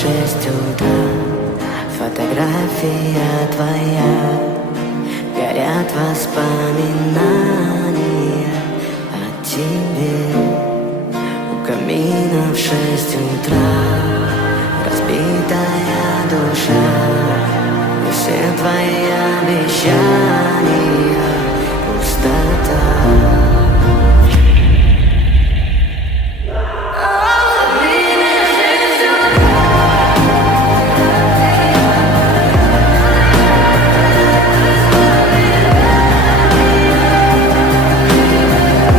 6 утра. Фотография твоя, горят воспоминания о тебе. У камина в 6 утра разбитая душа, и все твои обещания